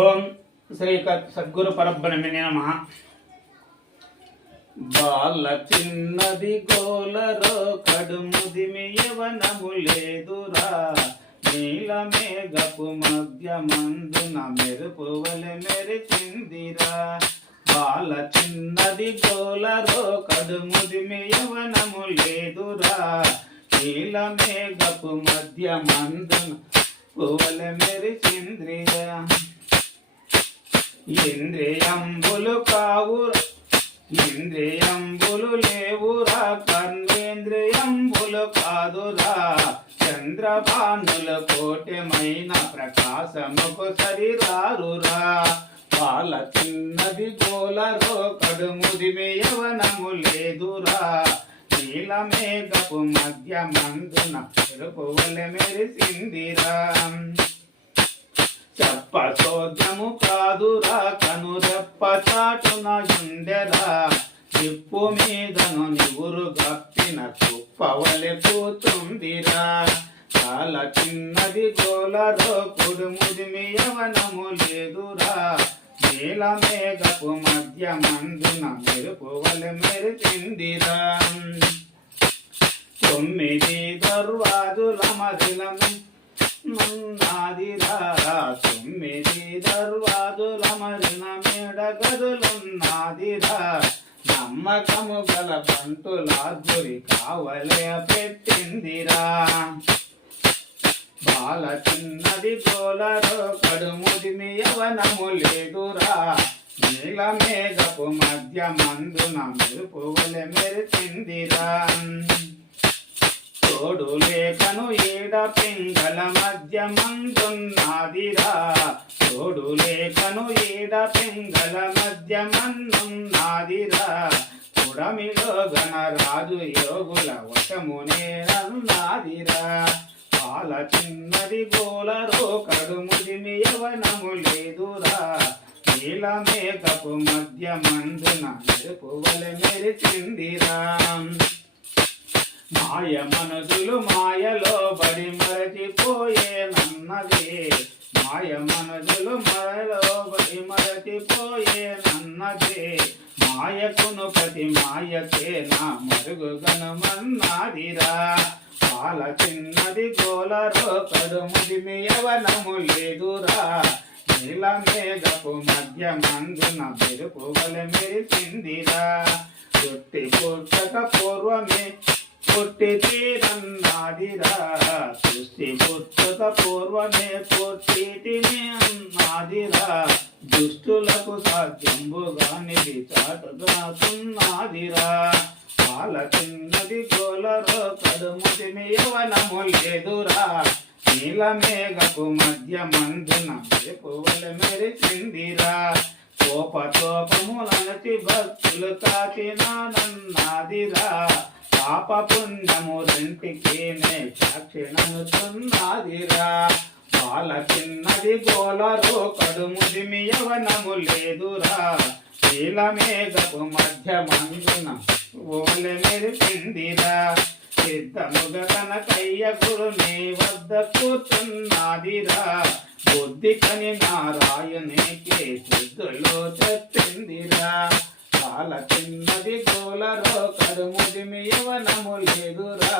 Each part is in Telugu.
ఓం శ్రీ సద్గురు పరబ్రహ్మణే నమః. బాల చిన్నది గోలరో కడుముదిమి యవనము లేదురా, నీల మేఘపు మధ్య మందున మెరుపువలె మెరిచిందిరా. బాల చిన్నది గోలరో కడుముదిమి యవనము లేదురా, నీల మేఘపు మధ్య మందున పువలె మెరిచింద్రియా. ఇంద్రియంబులు కావురా, ఇంద్రియంబులు లేవురా, కర్మేంద్రియంబులు కాదురా. చంద్రభానుల కోటెమైన ప్రకాశముకు సరిరారురా. బాల చిన్నది గోలరో కడుముదిమి యవనము లేదురా, నీల మేఘపు మధ్య మందున మెరుపువలె మెరిసిందిరా. చెప్ప చోద్యము కాదురా, కనురెప్ప చాటున ఉండెరా. చిప్పు మీదను నివురు గప్పిన తుప్పవలె కూతుందిరా. చాలా చిన్నది గోలరో కడుముదిమి యవనము లేదురా, నీల మేఘపు మధ్య మందున మెరుపువలె మెరిచిందిరా. 9 దర్వాజుల మదిలము నాదిరా, 9 దర్వాజుల మరిన మేడ గదులున్నాదిరా. నమ్మకము గల బంటుల గురి కావలే పెట్టిందిరా. బాల చిన్నది గోలరో కడుముదిమి యవనము లేదురా, నీల మేఘపు మధ్య మందున మెరుపువలె మెరిచిందిరా. తోడు లేకను ఈడ పింగళ మధ్య మందున్నాదిరా, తోడు లేకను ఈడ పింగళ మధ్య మన్నున్నాదిరా. పుడమిలో గణరాజు యోగుల వశమునేనన్నాదిరా. బాల చిన్నది గోలరో కడుముదిమి యవనము లేదురా, నీల మేఘపు మధ్య మందున మెరుపువలె మెరిచిందిరా. మాయ మనసులు మాయలో బడి మరచిపోయేనన్నది, మాయ మనసులు మాయలో బడి మరచిపోయేనన్నది. మాయకును ప్రతి మాయకే నా మరుగుగనమన్నాదిరా. బాల చిన్నది గోలరో కడుముదిమి యవనము లేదురా, నీల మేఘపు మధ్య మందున మెరుపువలె మెరిసిందిరా. చుట్టి పుట్టక పూర్వమే పుట్టి తీరన్నాదిరా, సృష్టి పుట్టక పూర్వమే పుట్టితిని అన్నాదిరా. దుష్టులకు సాధ్యంబుగా నిధి చాటుగాకున్నాదిరా. బాల చిన్నది గోలరో కడుముదిమి యవనము లేదురా, నీల మేఘపు మధ్య మందున మెరుపువలె మెరిసిందిరా. కోపతోపములనచి భక్తులు కాచినానన్నాదిరా. పాప పుణ్యము రెంటికి నే సాక్షిననుచున్నాదిరా. బాల చిన్నది గోలరో కడుముదిమి యవనము లేదురా, నీల మేఘపు మధ్య మందున ఓలె మెరిసిందిరా. సిద్ధముగా కనకయ్య గురు నీ వద్ద కూర్చున్నాదిరా. బుద్ధి కని నారాయణికి సిద్ధులో చెప్పిందిరా. బాల చిన్నది గోలరో కడుముదిమి యవనము లేదురా,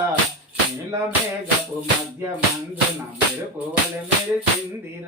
నీల మేఘపు మధ్య మందున మెరుపువలె మెరిసిందిరా.